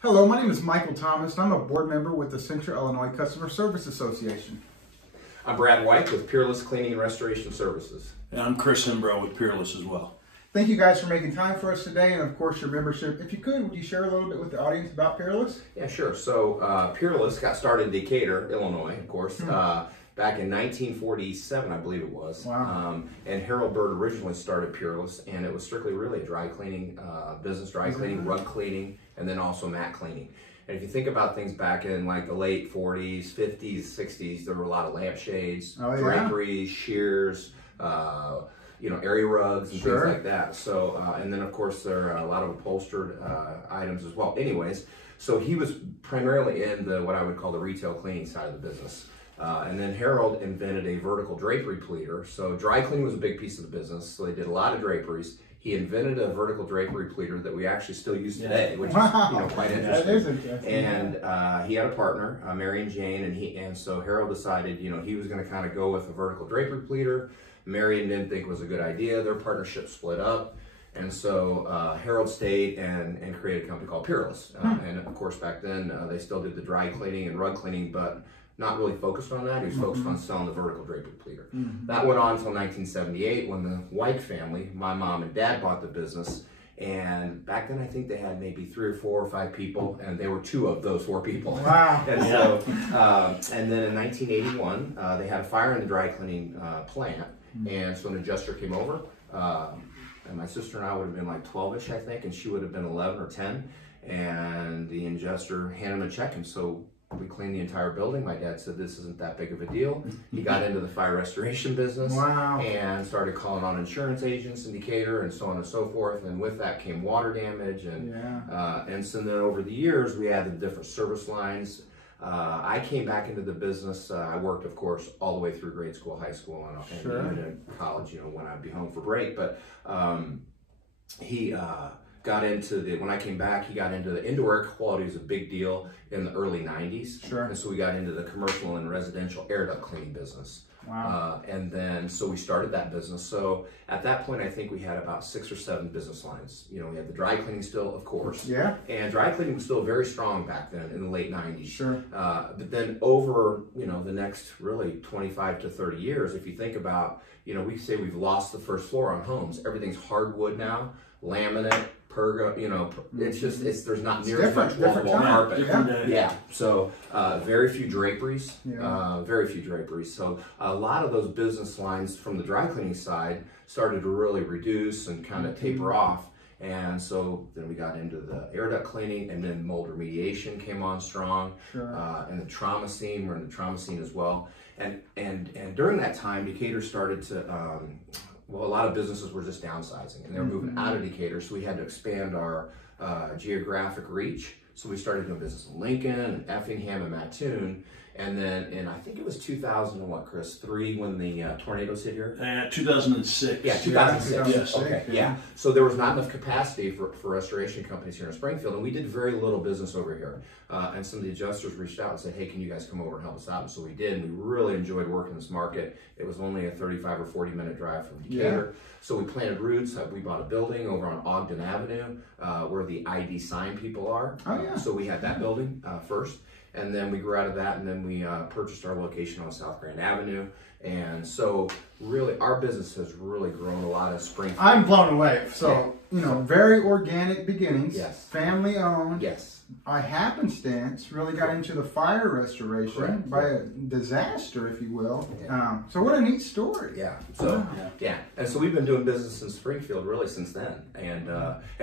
Hello, my name is Michael Thomas, and I'm a board member with the Central Illinois Customer Service Association. I'm Brad White with Peerless Cleaning and Restoration Services. And I'm Chris Himbrow with Peerless as well. Thank you guys for making time for us today, and of course your membership. If you could, would you share a little bit with the audience about Peerless? Yeah, sure. So Peerless got started in Decatur, Illinois, of course, back in 1947, I believe it was. Wow. And Harold Bird originally started Peerless, and it was strictly really a dry cleaning business, dry cleaning, rug cleaning, and then also mat cleaning. And if you think about things back in like the late 40s, 50s, 60s, there were a lot of lampshades, draperies, shears, area rugs and things like that. So, and then of course there are a lot of upholstered items as well. Anyways, so he was primarily in what I would call the retail cleaning side of the business. And then Harold invented a vertical drapery pleater. So dry cleaning was a big piece of the business. So they did a lot of draperies. He invented a vertical drapery pleater that we actually still use today, which is quite interesting. That is interesting. And he had a partner, Mary and Jane, and so Harold decided, he was going to kind of go with a vertical drapery pleater. Marion didn't think it was a good idea. Their partnership split up. And so Harold stayed and created a company called Peerless. And of course, back then, they still did the dry cleaning and rug cleaning, but not really focused on that. He was focused on selling the vertical drapery pleater. That went on until 1978 when the White family, my mom and dad, bought the business. And back then, I think they had maybe 3 or 4 or 5 people, and they were 2 of those 4 people. Wow. And so, and then in 1981, they had a fire in the dry cleaning plant. And so an adjuster came over, and my sister and I would have been like 12-ish, I think, and she would have been 11 or 10. And the adjuster handed him a check, and so we cleaned the entire building. My dad said this isn't that big of a deal. He got into the fire restoration business and started calling on insurance agents in Decatur and so on and so forth. And with that came water damage. And so then over the years, we added different service lines. I came back into the business. I worked, of course, all the way through grade school, high school, and even in college, when I'd be home for break. But he got into when I came back, he got into the indoor air quality was a big deal in the early 90s. And so we got into the commercial and residential air duct cleaning business. Wow. And then, so we started that business. So at that point, I think we had about 6 or 7 business lines. We had the dry cleaning still, of course. Yeah. And dry cleaning was still very strong back then in the late 90s. But then over, the next really 25 to 30 years, if you think about, we say we've lost the first floor on homes. Everything's hardwood now, laminate, pergo, it's just, there's not near as much wall-to-wall carpet. So very few draperies, very few draperies. So a lot of those business lines from the dry cleaning side started to really reduce and kind of taper off. And so then we got into the air duct cleaning, and then mold remediation came on strong. And the trauma scene, we're in the trauma scene as well. And during that time, Decatur started to, well, a lot of businesses were just downsizing, and they were moving out of Decatur, so we had to expand our geographic reach. So we started doing business in Lincoln, and Effingham, and Mattoon. And then I think it was 2000 and what, Chris? 3 when the tornadoes hit here? 2006. Yeah, 2006. Yes. Okay, yeah. So there was not enough capacity for restoration companies here in Springfield, and we did very little business over here. And some of the adjusters reached out and said, hey, can you guys come over and help us out? And so we did, and we really enjoyed working this market. It was only a 35 or 40-minute drive from Decatur. So we planted roots. We bought a building over on Ogden Avenue where the ID sign people are. So we had that building first. And then we grew out of that, and then we purchased our location on South Grand Avenue. And so really, our business has really grown a lot in Springfield. I'm blown away. So, very organic beginnings, family owned. By happenstance, really got into the fire restoration by a disaster, if you will. So what a neat story. And so we've been doing business in Springfield really since then. And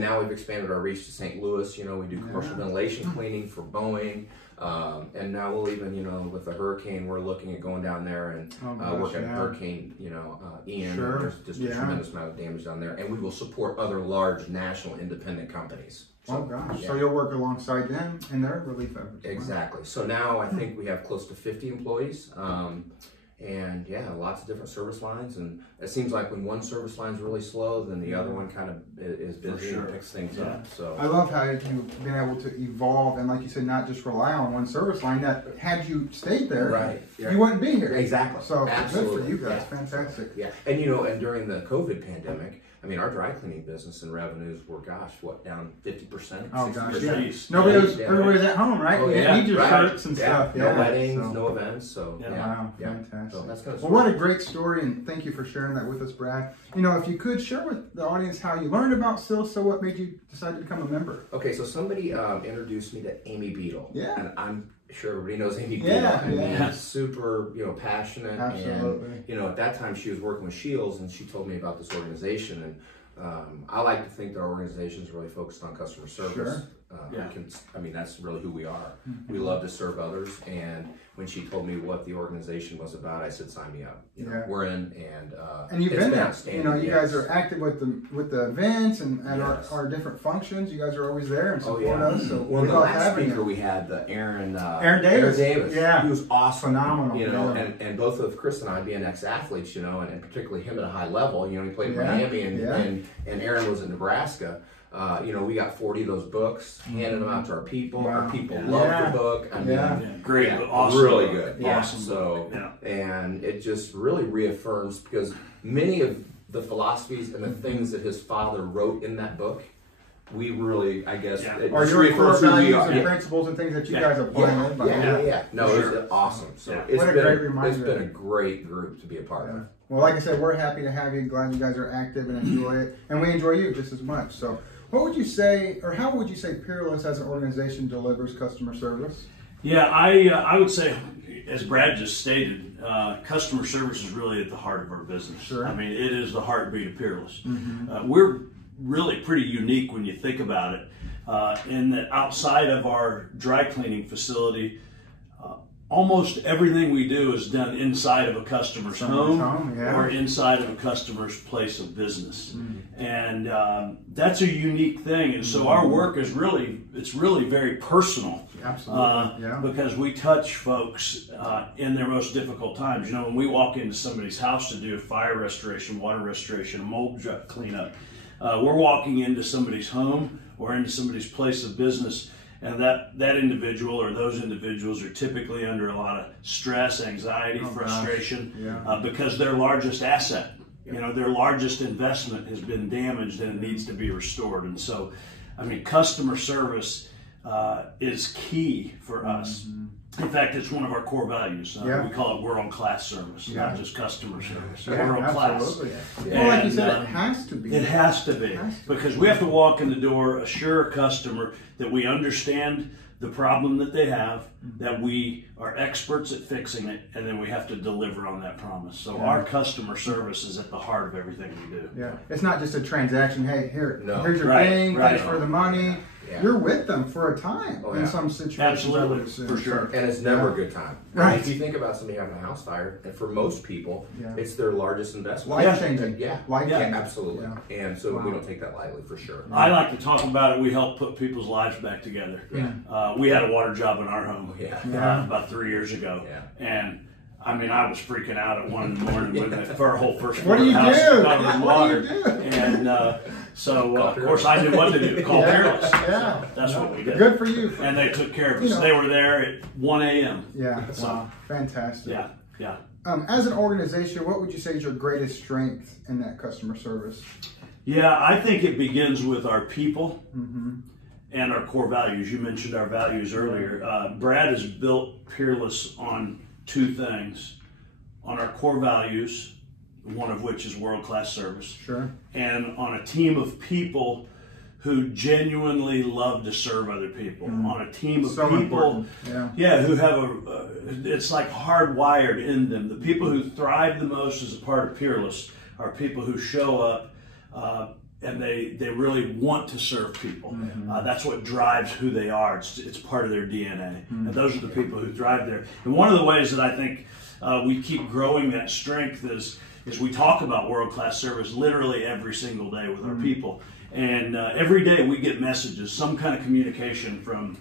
now we've expanded our reach to St. Louis. We do commercial ventilation cleaning for Boeing. And now we'll even, with the hurricane, we're looking at going down there and working at Hurricane, Ian. There's just a tremendous amount of damage down there. And we will support other large national independent companies. So, so you'll work alongside them in their relief efforts. Exactly. So now I think we have close to 50 employees. And lots of different service lines, and it seems like when one service line is really slow, then the other one kind of is busy and picks things up. So I love how you've been able to evolve, and like you said, not just rely on one service line. That had you stayed there, you wouldn't be here. Exactly. So good for you guys. Fantastic. And and during the COVID pandemic, I mean, our dry cleaning business and revenues were, gosh, what, down 50%? Oh, gosh, 60%? yeah. Everybody's at home, right? Oh, You need your shirts and stuff. No weddings, no events. So, wow, fantastic. So that's kind of well, what a great story, and thank you for sharing that with us, Brad. You know, if you could share with the audience how you learned about Silsa, what made you decide to become a member? Okay, so somebody introduced me to Amy Beadle. Yeah. And I'm sure everybody knows Amy Beadle. Yeah, I mean, super, passionate. Absolutely. And, at that time she was working with Shields, and she told me about this organization. And I like to think that our organization is really focused on customer service. Sure. That's really who we are. Mm-hmm. We love to serve others. And when she told me what the organization was about, I said, sign me up. We're in, and you've been there. You guys are active with the events and at our different functions. You guys are always there and support us. So the last speaker we had, Aaron Davis. Yeah, he was awesome. Phenomenal. And both of Chris and I being ex-athletes, and particularly him at a high level. He played in Miami, and Aaron was in Nebraska. We got 40 of those books, handed them out to our people. Wow. Our people loved the book. I mean, great, awesome, really good. Awesome. So, and it just really reaffirms, because many of the philosophies and the things that his father wrote in that book, we really, I guess, it are your core values and principles and things that you guys apply. No, it's awesome. So it's been a great group to be a part of. Well, like I said, we're happy to have you. Glad you guys are active and enjoy it, and we enjoy you just as much. So, what would you say, or how would you say Peerless as an organization delivers customer service? Yeah, I would say, as Brad just stated, customer service is really at the heart of our business. Sure. I mean, it is the heartbeat of Peerless. Mm-hmm. We're really pretty unique when you think about it, in that outside of our dry cleaning facility, almost everything we do is done inside of a customer's home or inside of a customer's place of business. Mm-hmm. And that's a unique thing. And so our work is really very personal. Absolutely. Because we touch folks in their most difficult times. When we walk into somebody's house to do fire restoration, water restoration, mold cleanup, we're walking into somebody's home or into somebody's place of business. And that individual or those individuals are typically under a lot of stress, anxiety, frustration, because their largest asset, their largest investment has been damaged and it needs to be restored. And so, I mean, customer service is key for us. Mm-hmm. In fact, it's one of our core values. We call it world-class service, not just customer service. World-class. Well, like you said, it has to be. It has to be. Because we have to walk in the door, assure a customer that we understand the problem that they have, that we are experts at fixing it, and then we have to deliver on that promise. So our customer service is at the heart of everything we do. Yeah, it's not just a transaction. Hey, here's your thing. Thanks for the money. Yeah. You're with them for a time in some situations. Absolutely, for sure. And it's never a good time. Right. If you think about somebody having a house fire, and for most people, it's their largest investment. Life changing. Absolutely. Yeah. And so we don't take that lightly, for sure. I like to talk about it. We help put people's lives back together. Yeah. We had a water job in our home about 3 years ago. Yeah. And I mean, I was freaking out at 1 in the morning for our whole first floor house covered in water. And so, of course, I knew what to do. Call Peerless. That's what we did. Good for you. And they took care of us. They were there at 1 a.m. Wow. Fantastic. Yeah. As an organization, what would you say is your greatest strength in that customer service? Yeah, I think it begins with our people and our core values. You mentioned our values earlier. Brad has built Peerless on 2 things: on our core values, one of which is world-class service, and on a team of people who genuinely love to serve other people. On a team of people, who have it's like hardwired in them. The people who thrive the most as a part of Peerless are people who show up and they really want to serve people. That's what drives who they are. It's part of their DNA. And those are the people who thrive there. And one of the ways that I think we keep growing that strength is we talk about world-class service literally every single day with our people. And every day we get messages, some kind of communication from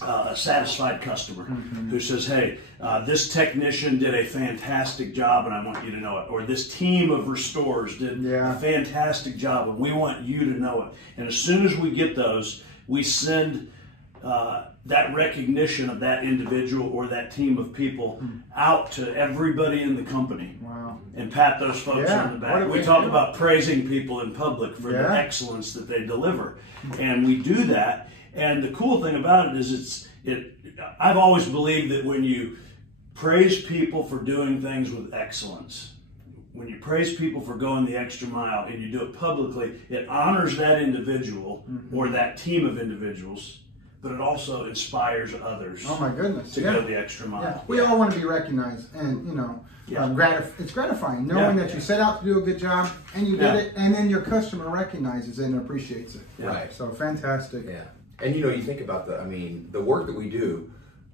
a satisfied customer who says, hey, this technician did a fantastic job and I want you to know it. Or this team of restorers did a fantastic job and we want you to know it. And as soon as we get those, we send that recognition of that individual or that team of people out to everybody in the company. Wow. And pat those folks on the back. We talk about praising people in public for the excellence that they deliver. And we do that. And the cool thing about it is I've always believed that when you praise people for doing things with excellence, when you praise people for going the extra mile and you do it publicly, it honors that individual or that team of individuals, but it also inspires others. Oh my goodness! To go the extra mile. Yeah. We all want to be recognized, and you know, it's gratifying knowing that you set out to do a good job and you did it, and then your customer recognizes it and appreciates it. Right. So fantastic. Yeah. And you know, you think about the work that we do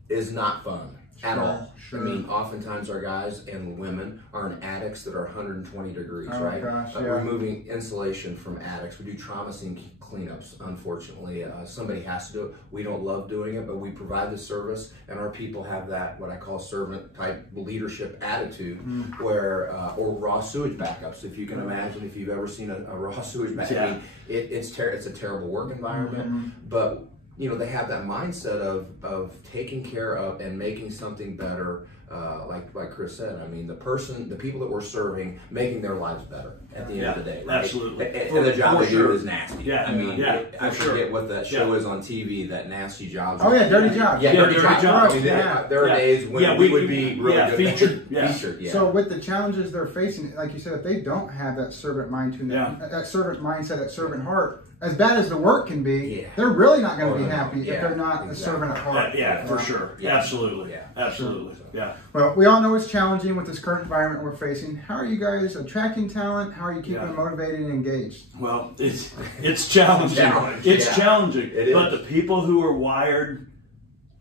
is not fun. At all. Sure. I mean, oftentimes our guys and women are in attics that are 120 degrees, right? Gosh, removing insulation from attics. We do trauma scene cleanups, unfortunately. Somebody has to do it. We don't love doing it, but we provide the service, and our people have that, what I call servant type leadership attitude, where, or raw sewage backups. If you can imagine, if you've ever seen a raw sewage backup, I mean, it's a terrible work environment, but you know, they have that mindset of taking care of and making something better, like Chris said. I mean, the people that we're serving, making their lives better at the end of the day, right? Absolutely. And the job they do is nasty. Yeah. I mean, I forget what that show is on TV, that nasty job. Oh yeah, Dirty Jobs. Yeah, Dirty Jobs. Jobs. I mean, there are days when we would be really good. Featured. So with the challenges they're facing, like you said, if they don't have that servant mindset, that servant mindset, that servant heart, as bad as the work can be, they're really not going to be happy if they're not a servant at heart. For sure. Absolutely. Absolutely. Yeah. Well, we all know it's challenging with this current environment we're facing. How are you guys attracting talent? How are you keeping them motivated and engaged? Well, it's challenging. It's challenging. But the people who are wired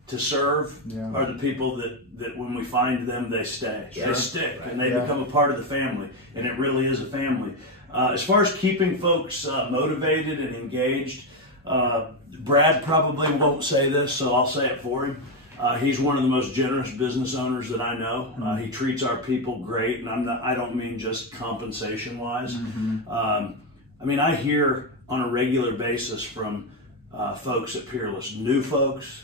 to serve are the people that when we find them, they stay. They stick, and they become a part of the family. And it really is a family. As far as keeping folks motivated and engaged, Brad probably won't say this, so I'll say it for him. He's one of the most generous business owners that I know. He treats our people great, and I don't mean just compensation-wise. I mean, I hear on a regular basis from folks at Peerless, new folks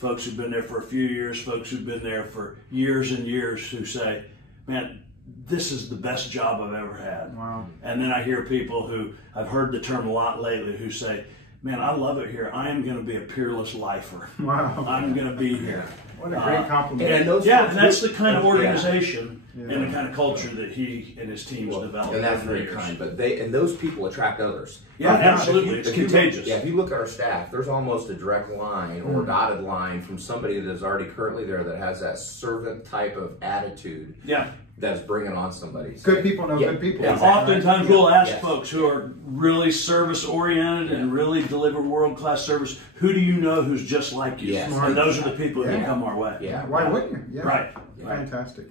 who've been there for a few years, folks who've been there for years and years, who say, man, this is the best job I've ever had. Wow. And then I hear people who, I've heard the term a lot lately, who say, man, I love it here. I am going to be a Peerless lifer. Wow. I'm going to be here. What a great compliment. And that's the kind of organization and the kind of culture that he and his teams develop. And that's very kind. But those people attract others. Yeah, absolutely. It's contagious. If you look at our staff, there's almost a direct line or dotted line from somebody that is already currently there that has that servant type of attitude. Yeah. That's bringing on somebody. Good people know good people. Yeah. Oftentimes we'll ask folks who are really service oriented and really deliver world-class service, who do you know who's just like you? And those are the people who come our way. Yeah. Why wouldn't you? Yeah. Right. Fantastic.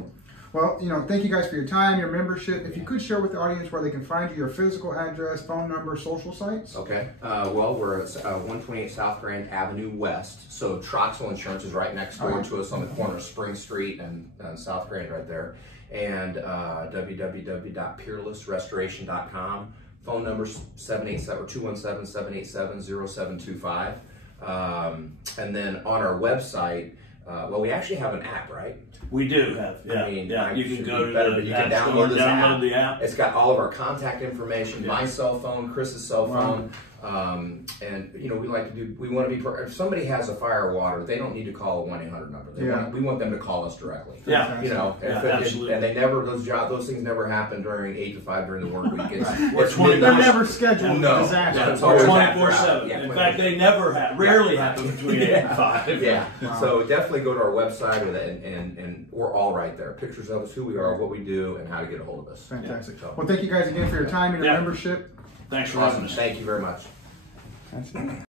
Well, you know, thank you guys for your time, your membership. If you could share with the audience where they can find you, your physical address, phone number, social sites. Okay. Well, we're at 128 South Grand Avenue West. So Troxel Insurance is right next door to us on the corner of Spring Street and South Grand right there. And www.peerlessrestoration.com. Phone number 217-787-0725. And then on our website, well, we actually have an app, right? We do have. Yeah. I mean, you can go to the app store, download the app. It's got all of our contact information, my cell phone, Chris's cell phone. And you know, we want to be, if somebody has a fire or water, they don't need to call a 1-800 number. We want them to call us directly. Yeah. You know, absolutely. And they never, those things never happen during 8 to 5 during the work week. They're never scheduled. No. Disaster. It's 24/7. In fact, they rarely happen between 8 and 5. Yeah. Wow. So definitely go to our website and we're all right there. Pictures of us, who we are, what we do, and how to get a hold of us. Fantastic. Well, thank you guys again for your time and your membership. Thanks for having us. Thank you very much. That's it.